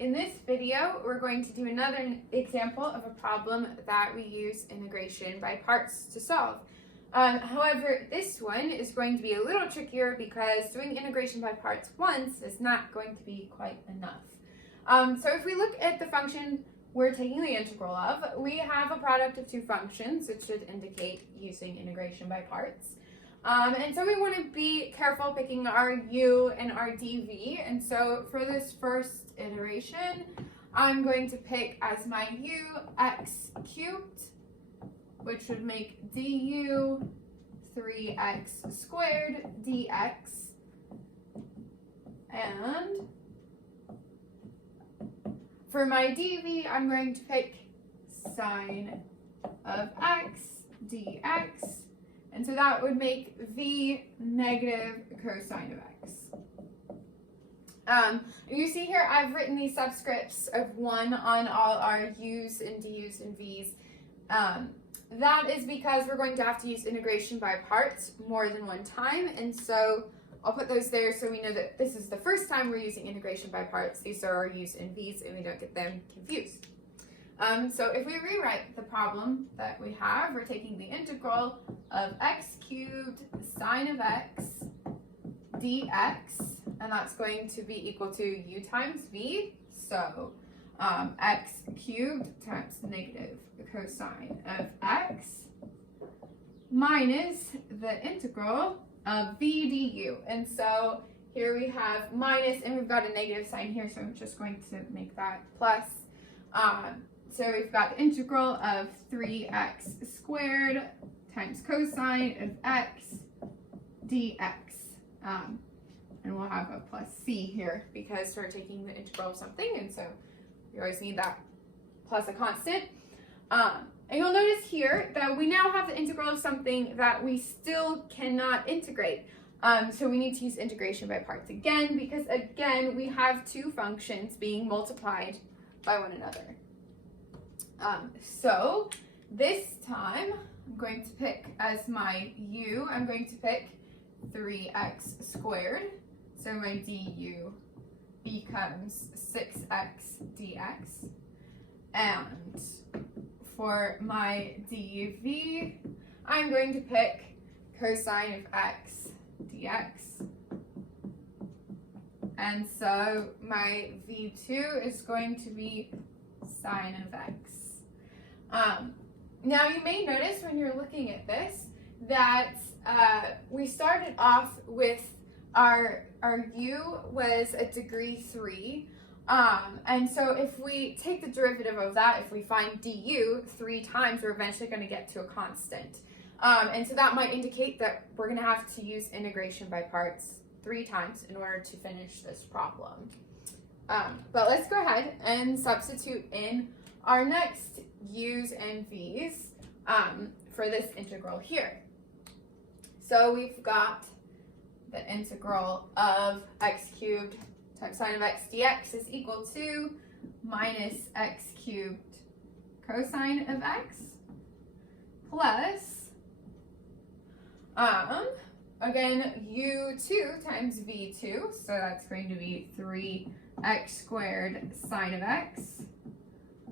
In this video, we're going to do another example of a problem that we use integration by parts to solve. However, this one is going to be a little trickier because doing integration by parts once is not going to be quite enough. So if we look at the function we're taking the integral of, we have a product of two functions, which should indicate using integration by parts. And so we want to be careful picking our u and our dv. And so for this first iteration, I'm going to pick as my u x cubed, which would make du 3x squared dx. And for my dv, I'm going to pick sine of x dx. And so that would make v negative cosine of x. You see here I've written these subscripts of 1 on all our u's and du's and v's. That is because we're going to have to use integration by parts more than one time. And so I'll put those there so we know that this is the first time we're using integration by parts. These are our u's and v's and we don't get them confused. So if we rewrite the problem that we have, we're taking the integral of x cubed sine of x dx, and that's going to be equal to u times v. So x cubed times negative cosine of x minus the integral of v du. And so here we have minus, and we've got a negative sign here, so I'm just going to make that plus. So we've got the integral of 3x squared times cosine of x dx. And we'll have a plus c here because we're taking the integral of something, and so you always need that plus a constant. And you'll notice here that we now have the integral of something that we still cannot integrate. So we need to use integration by parts again, because again, we have two functions being multiplied by one another. So this time I'm going to pick as my u, I'm going to pick 3x squared. So my du becomes 6x dx. And for my dv, I'm going to pick cosine of x dx. And so my v2 is going to be sine of x. Now you may notice when you're looking at this that we started off with our u was a degree 3. And so if we take the derivative of that, if we find du 3 times, we're eventually going to get to a constant. And so that might indicate that we're going to have to use integration by parts 3 times in order to finish this problem. But let's go ahead and substitute in our next u's and v's for this integral here. So we've got the integral of x cubed times sine of x dx is equal to minus x cubed cosine of x plus, again, u2 times v2, so that's going to be 3x squared sine of x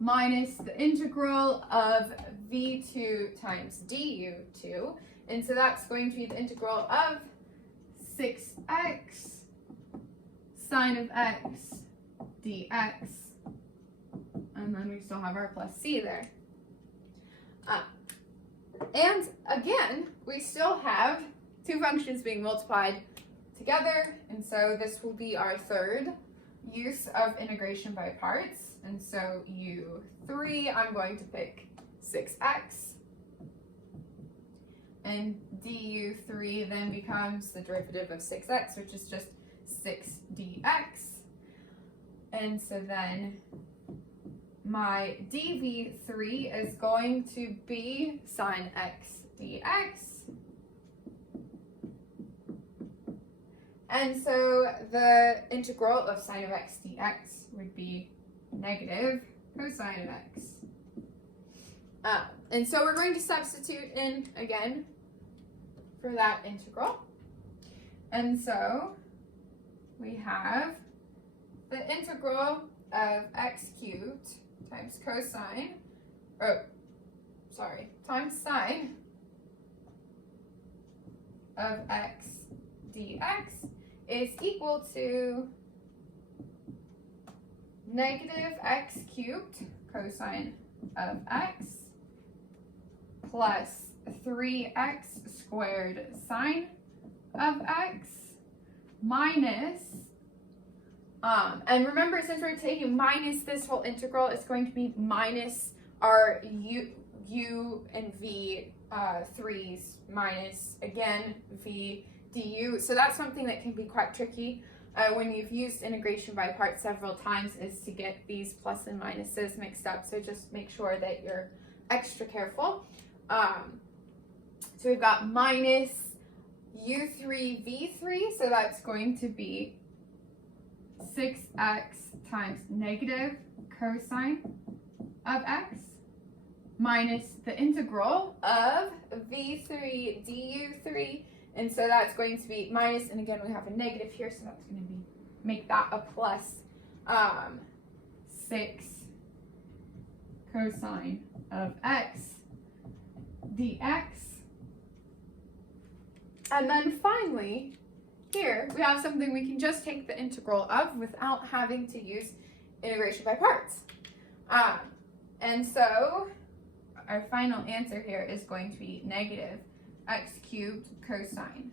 minus the integral of v2 times du2, and so that's going to be the integral of 6x sine of x dx, and then we still have our plus c there. And again, we still have two functions being multiplied together, and so this will be our third use of integration by parts. And so u3, I'm going to pick 6x, and du3 then becomes the derivative of 6x, which is just 6 dx. And so then my dv3 is going to be sine x dx. And so the integral of sine of x dx would be negative cosine of x. And so we're going to substitute in again for that integral. And so we have the integral of x cubed times cosine, times sine of x dx is equal to negative x cubed cosine of x plus 3x squared sine of x minus, and remember, since we're taking minus this whole integral, it's going to be minus our u and v 3's minus, again, v du. So that's something that can be quite tricky when you've used integration by parts several times, is to get these plus and minuses mixed up. So just make sure that you're extra careful. So we've got minus u3 v3, so that's going to be 6x times negative cosine of x minus the integral of v3 du3, and so that's going to be minus, and again we have a negative here, so that's going to be, make that a plus 6 cosine of x dx. And then finally, here we have something we can just take the integral of without having to use integration by parts. And so our final answer here is going to be negative x cubed cosine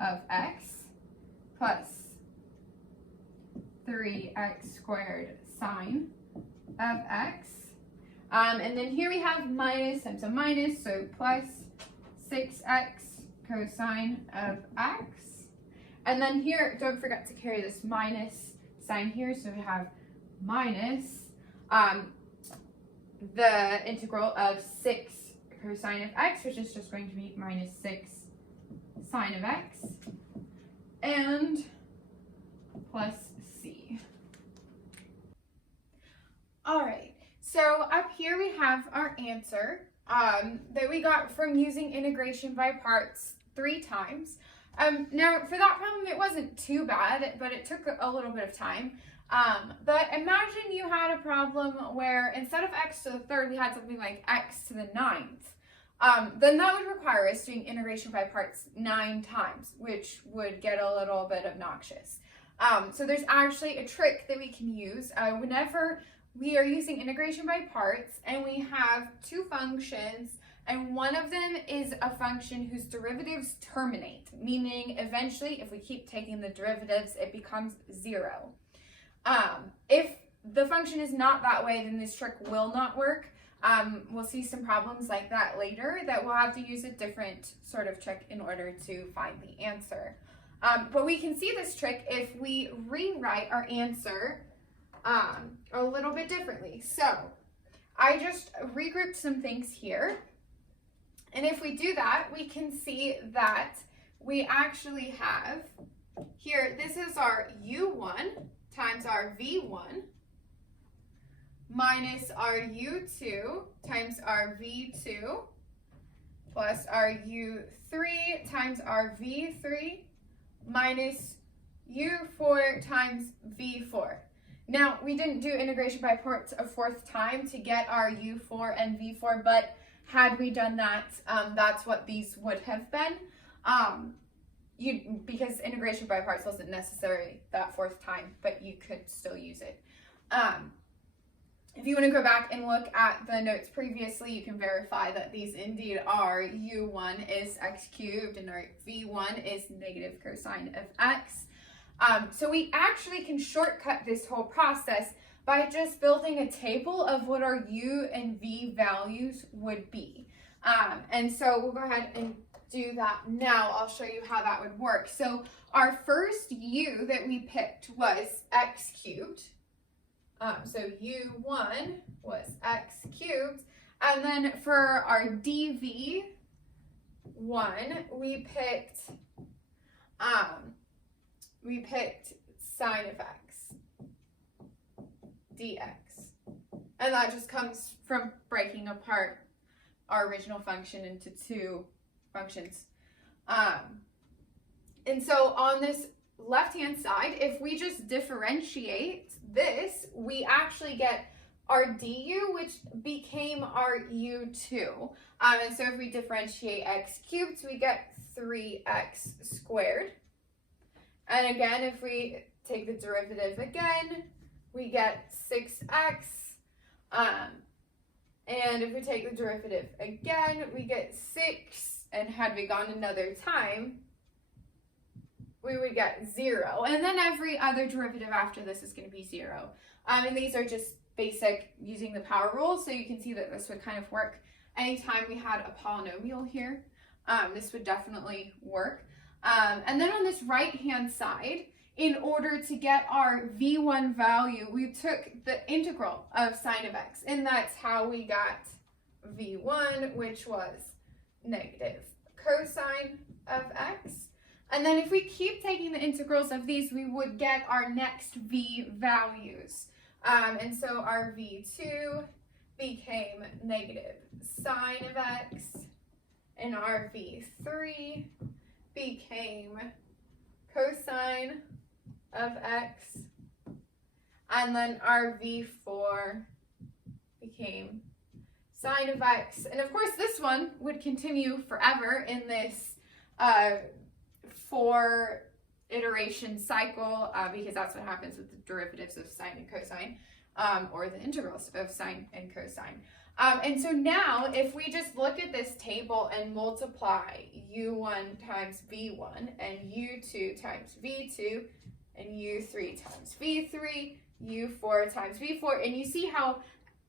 of x plus 3x squared sine of x. And then here we have minus times a minus, so plus 6x cosine of x. And then here, don't forget to carry this minus sign here, so we have minus the integral of 6 cosine of x, which is just going to be minus 6 sine of x, and plus c. All right, so up here we have our answer that we got from using integration by parts 3 times. Now, for that problem, it wasn't too bad, but it took a little bit of time. But imagine you had a problem where instead of x to the third, we had something like x to the 9th. Then that would require us doing integration by parts 9 times, which would get a little bit obnoxious. So there's actually a trick that we can use whenever we are using integration by parts and we have 2 functions, and one of them is a function whose derivatives terminate, meaning eventually if we keep taking the derivatives, it becomes 0. If the function is not that way, then this trick will not work. We'll see some problems like that later that we'll have to use a different sort of trick in order to find the answer. But we can see this trick if we rewrite our answer a little bit differently. So I just regrouped some things here. And if we do that, we can see that we actually have here, this is our u1 times our v1 minus our u2 times our v2 plus our u3 times our v3 minus u4 times v4. Now, we didn't do integration by parts a 4th time to get our u4 and v4, but had we done that, that's what these would have been. Because integration by parts wasn't necessary that 4th time, but you could still use it. If you want to go back and look at the notes previously, you can verify that these indeed are u1 is x cubed and our v1 is negative cosine of x. So we actually can shortcut this whole process by just building a table of what our u and v values would be. And so we'll go ahead and do that now. I'll show you how that would work. So our first u that we picked was x cubed. So u1 was x cubed. And then for our dv1, we picked sine of x dx. And that just comes from breaking apart our original function into 2 functions. And so on this left-hand side, if we just differentiate this, we actually get our du, which became our u2. And so if we differentiate x cubed, we get 3x squared. And again, if we take the derivative again, we get 6x. And if we take the derivative again, we get 6. And had we gone another time, we would get 0. And then every other derivative after this is going to be 0. And these are just basic using the power rule, so you can see that this would kind of work anytime we had a polynomial here. This would definitely work. And then on this right-hand side, in order to get our v1 value, we took the integral of sine of x, and that's how we got v1, which was negative cosine of x. And then if we keep taking the integrals of these, we would get our next v values. And so our v2 became negative sine of x, and our v3 became cosine of x, and then our v4 became sine of x. And of course this one would continue forever in this 4 iteration cycle, because that's what happens with the derivatives of sine and cosine, or the integrals of sine and cosine. And so now if we just look at this table and multiply u1 times v1 and u2 times v2 and u3 times v3, u4 times v4, and you see how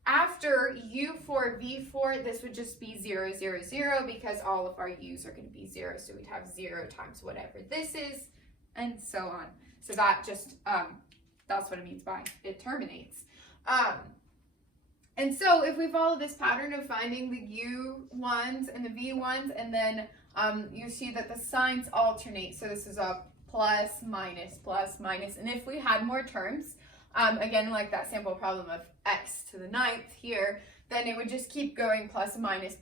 after u4, v4, this would just be 0, 0, 0, because all of our u's are going to be 0, so we'd have 0 times whatever this is, and so on. So that just, that's what it means by it terminates. And so if we follow this pattern of finding the u1s and the v1s, and then you see that the signs alternate, so this is a plus, minus, and if we had more terms, again, like that sample problem of x to the 9th here, then it would just keep going plus, minus,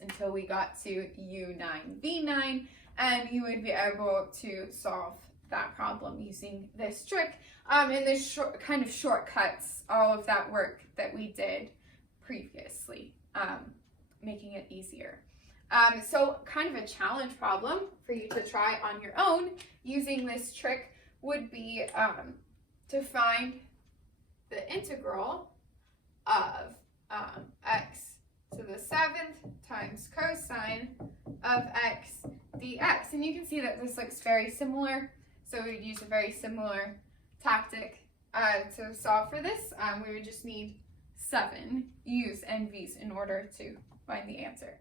until we got to u9, v9, and you would be able to solve that problem using this trick. And this kind of shortcuts all of that work that we did previously, making it easier. So kind of a challenge problem for you to try on your own using this trick would be to find the integral of x to the 7th times cosine of x dx. And you can see that this looks very similar, so we would use a very similar tactic to solve for this. We would just need 7 u's and v's in order to find the answer.